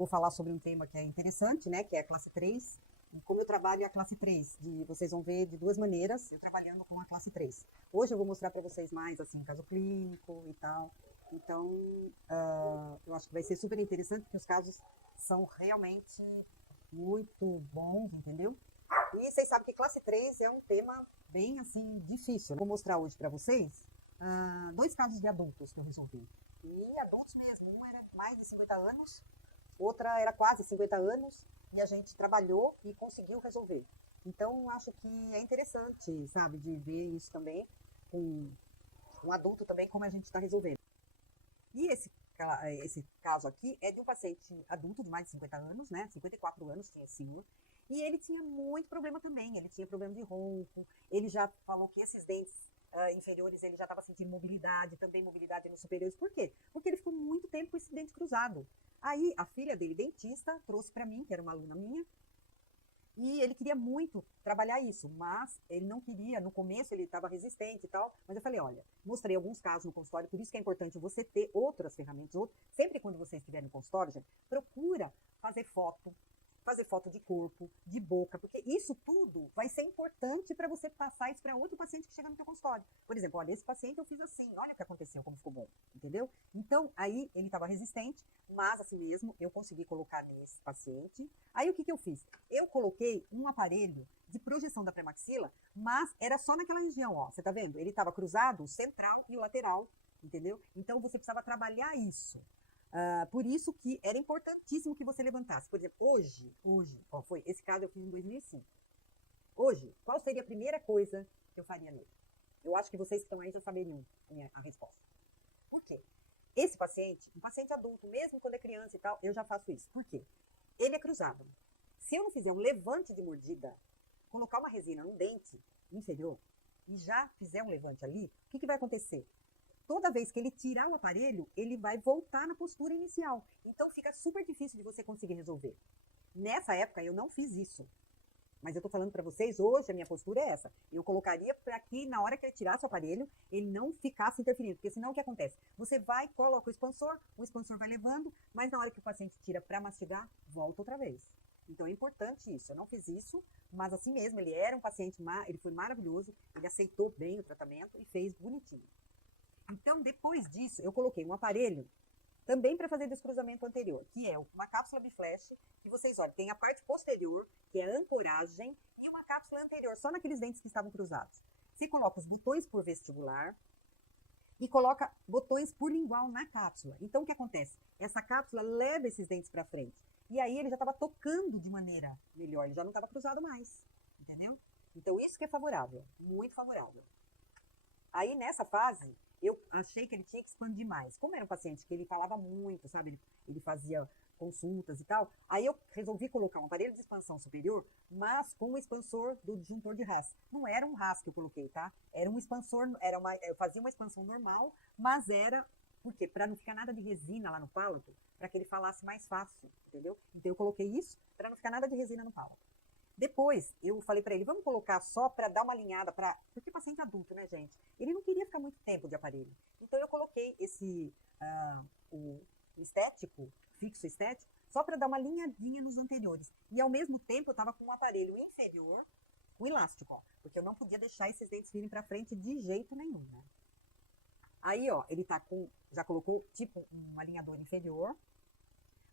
Vou falar sobre um tema que é interessante, né, que é a classe 3. E como eu trabalho a classe 3, vocês vão ver de duas maneiras, eu trabalhando com a classe 3. Hoje eu vou mostrar para vocês mais, assim, caso clínico e tal. Então, eu acho que vai ser super interessante, porque os casos são realmente muito bons, entendeu? E vocês sabem que classe 3 é um tema bem, assim, difícil. Vou mostrar hoje para vocês dois casos de adultos que eu resolvi. E adultos mesmo, um era mais de 50 anos, outra era quase 50 anos, e a gente trabalhou e conseguiu resolver. Então, acho que é interessante, sabe, de ver isso também com um adulto também, como a gente está resolvendo. E esse caso aqui é de um paciente adulto de mais de 50 anos, né, 54 anos tinha esse senhor, e ele tinha muito problema também, ele tinha problema de ronco, ele já falou que esses dentes inferiores ele já estava sentindo mobilidade, também mobilidade nos superiores. Por quê? Porque ele ficou muito tempo com esse dente cruzado. Aí a filha dele, dentista, trouxe para mim, que era uma aluna minha, e ele queria muito trabalhar isso, mas ele não queria, no começo ele estava resistente e tal, mas eu falei, olha, mostrei alguns casos no consultório, por isso que é importante você ter outras ferramentas, sempre quando você estiver no consultório, gente, procura fazer foto de corpo, de boca, porque isso tudo vai ser importante para você passar isso para outro paciente que chega no teu consultório. Por exemplo, olha, esse paciente eu fiz assim, olha o que aconteceu, como ficou bom, entendeu? Então, aí ele estava resistente, mas assim mesmo eu consegui colocar nesse paciente. Aí o que eu fiz? Eu coloquei um aparelho de projeção da premaxila, mas era só naquela região, ó, você tá vendo? Ele estava cruzado, o central e o lateral, entendeu? Então você precisava trabalhar isso. Por isso que era importantíssimo que você levantasse. Por exemplo, hoje, ó, foi esse caso eu fiz em 2005. Hoje, qual seria a primeira coisa que eu faria nele? Eu acho que vocês que estão aí já saberiam a resposta. Por quê? Esse paciente, um paciente adulto, mesmo quando é criança e tal, eu já faço isso. Por quê? Ele é cruzado. Se eu não fizer um levante de mordida, colocar uma resina no dente inferior e já fizer um levante ali, o que vai acontecer? Toda vez que ele tirar o aparelho, ele vai voltar na postura inicial. Então fica super difícil de você conseguir resolver. Nessa época eu não fiz isso. Mas eu tô falando para vocês, hoje a minha postura é essa. Eu colocaria para que na hora que ele tirasse o aparelho, ele não ficasse interferindo. Porque senão o que acontece? Você vai, coloca o expansor vai levando, mas na hora que o paciente tira para mastigar, volta outra vez. Então é importante isso. Eu não fiz isso, mas assim mesmo, ele era um paciente, ele foi maravilhoso, ele aceitou bem o tratamento e fez bonitinho. Então, depois disso, eu coloquei um aparelho também para fazer descruzamento anterior, que é uma cápsula biflash, que vocês olham, tem a parte posterior, que é a ancoragem, e uma cápsula anterior, só naqueles dentes que estavam cruzados. Você coloca os botões por vestibular e coloca botões por lingual na cápsula. Então, o que acontece? Essa cápsula leva esses dentes para frente. E aí ele já estava tocando de maneira melhor, ele já não estava cruzado mais, entendeu? Então, isso que é favorável, muito favorável. Aí, nessa fase, eu achei que ele tinha que expandir mais. Como era um paciente que ele falava muito, sabe? Ele fazia consultas e tal. Aí eu resolvi colocar um aparelho de expansão superior, mas com o expansor do disjuntor de Haas. Não era um Haas que eu coloquei, tá? Era um expansor, eu fazia uma expansão normal, mas era, por quê? Para não ficar nada de resina lá no palato, para que ele falasse mais fácil, entendeu? Então eu coloquei isso para não ficar nada de resina no palato. Depois, eu falei para ele, vamos colocar só para dar uma alinhada, porque paciente adulto, né, gente? Ele não queria ficar muito tempo de aparelho. Então, eu coloquei o estético, fixo estético, só para dar uma alinhadinha nos anteriores. E, ao mesmo tempo, eu estava com um aparelho inferior, com elástico, ó, porque eu não podia deixar esses dentes virem para frente de jeito nenhum, né? Aí, ó, ele já colocou, tipo, um alinhador inferior,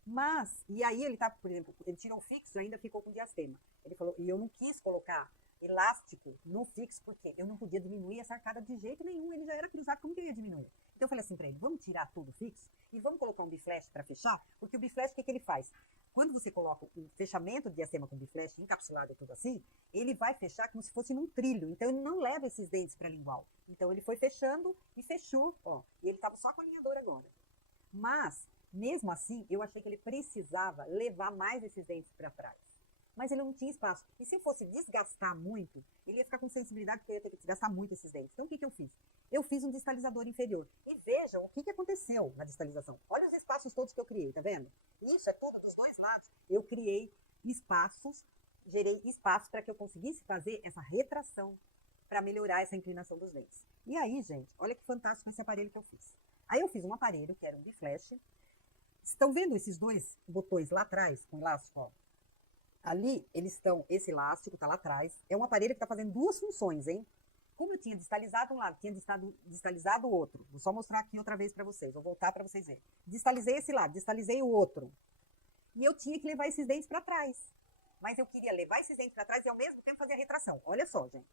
mas, e aí ele tá, por exemplo, ele tirou o fixo e ainda ficou com diastema. Ele falou, e eu não quis colocar elástico no fixo, porque eu não podia diminuir essa arcada de jeito nenhum, ele já era cruzado, como que eu ia diminuir? Então eu falei assim para ele, vamos tirar tudo fixo e vamos colocar um biflash para fechar, porque o biflash, o que ele faz? Quando você coloca o fechamento de diastema com biflash encapsulado e tudo assim, ele vai fechar como se fosse num trilho, então ele não leva esses dentes para lingual. Então ele foi fechando e fechou, ó, e ele tava só com a alinhador agora. Mas, mesmo assim, eu achei que ele precisava levar mais esses dentes para trás. Mas ele não tinha espaço. E se eu fosse desgastar muito, ele ia ficar com sensibilidade, porque eu ia ter que desgastar muito esses dentes. Então, o que eu fiz? Eu fiz um distalizador inferior. E vejam o que aconteceu na distalização. Olha os espaços todos que eu criei, tá vendo? Isso é tudo dos dois lados. Eu criei espaços, gerei espaços para que eu conseguisse fazer essa retração para melhorar essa inclinação dos dentes. E aí, gente, olha que fantástico esse aparelho que eu fiz. Aí eu fiz um aparelho, que era um biflash, Estão vendo esses dois botões lá atrás, com elástico, ó? Ali, eles estão, esse elástico está lá atrás. É um aparelho que está fazendo duas funções, hein? Como eu tinha distalizado um lado, tinha distalizado o outro. Vou só mostrar aqui outra vez para vocês. Vou voltar para vocês verem. Distalizei esse lado, distalizei o outro. E eu tinha que levar esses dentes para trás. Mas eu queria levar esses dentes para trás e ao mesmo tempo fazer a retração. Olha só, gente.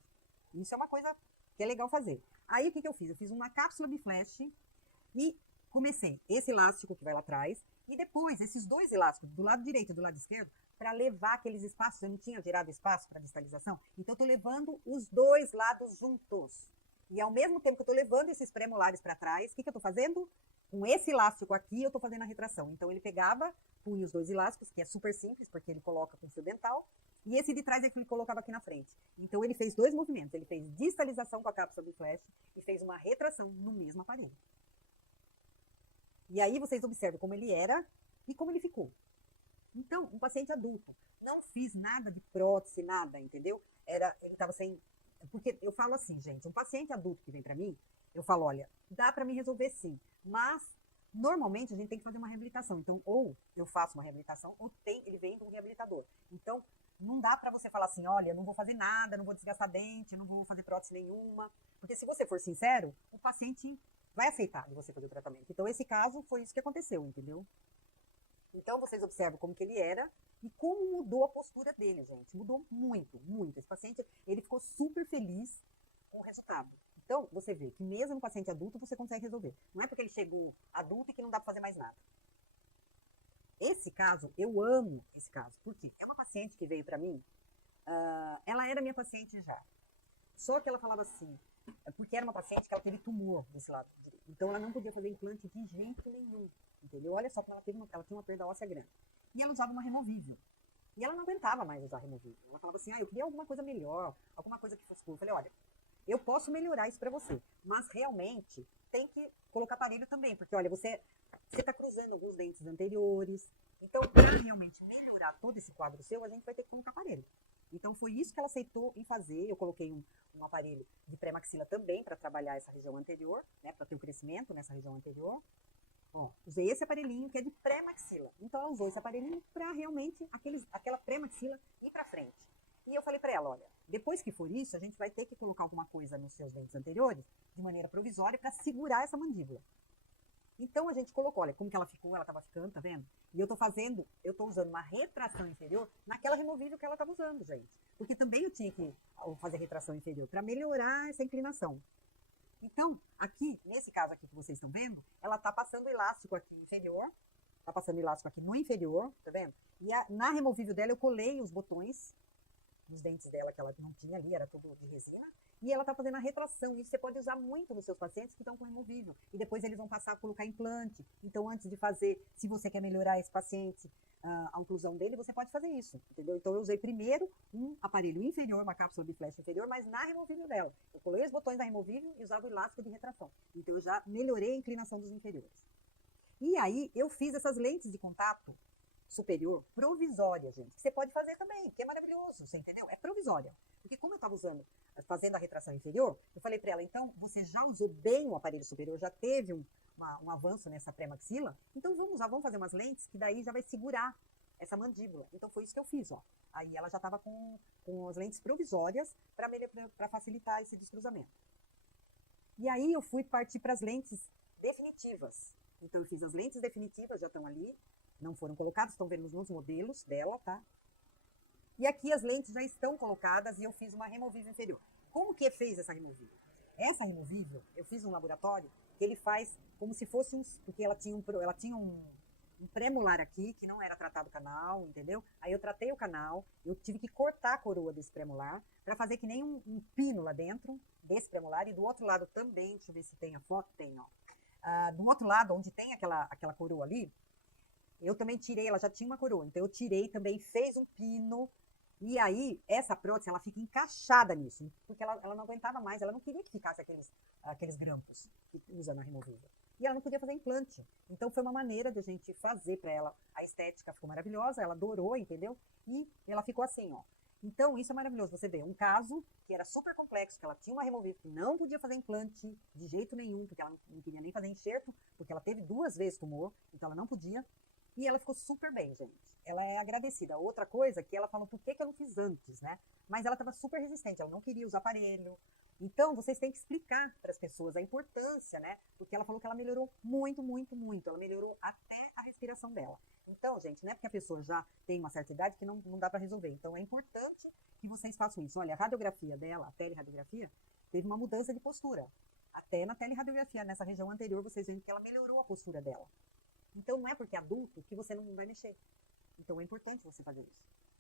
Isso é uma coisa que é legal fazer. Aí, o que eu fiz? Eu fiz uma cápsula biflash e comecei esse elástico que vai lá atrás. E depois, esses dois elásticos, do lado direito e do lado esquerdo, para levar aqueles espaços. Eu não tinha gerado espaço para distalização. Então, eu estou levando os dois lados juntos. E ao mesmo tempo que eu estou levando esses premolares para trás, o que eu estou fazendo? Com esse elástico aqui, eu estou fazendo a retração. Então, ele pegava, punha os dois elásticos, que é super simples, porque ele coloca com fio dental. E esse de trás é que ele colocava aqui na frente. Então, ele fez dois movimentos. Ele fez distalização com a cápsula do flash e fez uma retração no mesmo aparelho. E aí, vocês observam como ele era e como ele ficou. Então, um paciente adulto, não fiz nada de prótese, nada, entendeu? Ele estava sem... Porque eu falo assim, gente, um paciente adulto que vem para mim, eu falo, olha, dá para me resolver sim, mas normalmente a gente tem que fazer uma reabilitação. Então, ou eu faço uma reabilitação, ou ele vem com um reabilitador. Então, não dá para você falar assim, olha, não vou fazer nada, não vou desgastar dente, não vou fazer prótese nenhuma. Porque se você for sincero, o paciente vai aceitar de você fazer o tratamento. Então, esse caso foi isso que aconteceu, entendeu? Então, vocês observam como que ele era e como mudou a postura dele, gente. Mudou muito, muito. Esse paciente, ele ficou super feliz com o resultado. Então, você vê que mesmo no paciente adulto, você consegue resolver. Não é porque ele chegou adulto e que não dá para fazer mais nada. Esse caso, eu amo esse caso. Por quê? É uma paciente que veio para mim, ela era minha paciente já. Só que ela falava assim, porque era uma paciente que ela teve tumor desse lado direito. Então, ela não podia fazer implante de jeito nenhum. Entendeu? Olha só como ela tinha uma perda óssea grande. E ela usava uma removível. E ela não aguentava mais usar removível. Ela falava assim, eu queria alguma coisa melhor, alguma coisa que fosse cool. Eu falei, olha, eu posso melhorar isso para você, mas realmente tem que colocar aparelho também, porque olha, você está cruzando alguns dentes anteriores. Então, para realmente melhorar todo esse quadro seu, a gente vai ter que colocar aparelho. Então, foi isso que ela aceitou em fazer. Eu coloquei um aparelho de pré-maxila também para trabalhar essa região anterior, né, para ter o crescimento nessa região anterior. Ó, usei esse aparelhinho que é de pré-maxila. Então, ela usou esse aparelhinho para realmente aquela pré-maxila ir para frente. E eu falei para ela, olha, depois que for isso, a gente vai ter que colocar alguma coisa nos seus dentes anteriores, de maneira provisória, para segurar essa mandíbula. Então, a gente colocou, olha, como que ela ficou, ela estava ficando, tá vendo? E eu tô usando uma retração inferior naquela removível que ela estava usando, gente. Porque também eu tinha que fazer retração inferior, para melhorar essa inclinação. Então, aqui, nesse caso aqui que vocês estão vendo, ela tá passando elástico aqui inferior, tá passando elástico aqui no inferior, tá vendo? E na removível dela eu colei os botões dos dentes dela que ela não tinha ali, era tudo de resina, e ela tá fazendo a retração. Isso você pode usar muito nos seus pacientes que estão com removível. E depois eles vão passar a colocar implante. Então, antes de fazer, se você quer melhorar esse paciente, a oclusão dele, você pode fazer isso, entendeu? Então, eu usei primeiro um aparelho inferior, uma cápsula de flash inferior, mas na removível dela. Eu colei os botões da removível e usava o elástico de retração. Então, eu já melhorei a inclinação dos inferiores. E aí, eu fiz essas lentes de contato superior provisória, gente. Que você pode fazer também, que é maravilhoso, você entendeu? É provisória. Porque como eu estava fazendo a retração inferior, eu falei para ela, então, você já usou bem o aparelho superior, já teve um avanço nessa pré-maxila, então vamos fazer umas lentes que daí já vai segurar essa mandíbula. Então, foi isso que eu fiz, ó. Aí ela já estava com as lentes provisórias para facilitar esse descruzamento. E aí eu fui partir para as lentes definitivas. Então, eu fiz as lentes definitivas, já estão ali, não foram colocadas, estão vendo nos modelos dela, tá? E aqui as lentes já estão colocadas e eu fiz uma removível inferior. Como que fez essa removível? Essa removível, eu fiz um laboratório que ele faz como se fosse porque ela tinha um premolar aqui que não era tratado o canal, entendeu? Aí eu tratei o canal, eu tive que cortar a coroa desse premolar para fazer que nem um pino lá dentro desse premolar, e do outro lado também, deixa eu ver se tem a foto, tem, ó. Do outro lado, onde tem aquela coroa ali, eu também tirei, ela já tinha uma coroa, então eu tirei também, fez um pino, e aí essa prótese, ela fica encaixada nisso, porque ela não aguentava mais, ela não queria que ficasse aqueles grampos que usa na removível. E ela não podia fazer implante. Então foi uma maneira de a gente fazer para ela, a estética ficou maravilhosa, ela adorou, entendeu? E ela ficou assim, ó. Então, isso é maravilhoso. Você vê um caso que era super complexo, que ela tinha uma removível, que não podia fazer implante de jeito nenhum, porque ela não queria nem fazer enxerto, porque ela teve 2 vezes tumor, então ela não podia. E ela ficou super bem, gente. Ela é agradecida. Outra coisa que ela falou, por que que eu não fiz antes, né? Mas ela estava super resistente, ela não queria usar aparelho. Então, vocês têm que explicar para as pessoas a importância, né? Porque ela falou que ela melhorou muito, muito, muito. Ela melhorou até a respiração dela. Então, gente, não é porque a pessoa já tem uma certa idade que não dá para resolver. Então, é importante que vocês façam isso. Olha, a radiografia dela, a teleradiografia, teve uma mudança de postura. Até na teleradiografia, nessa região anterior, vocês veem que ela melhorou a postura dela. Então, não é porque é adulto que você não vai mexer. Então, é importante você fazer isso.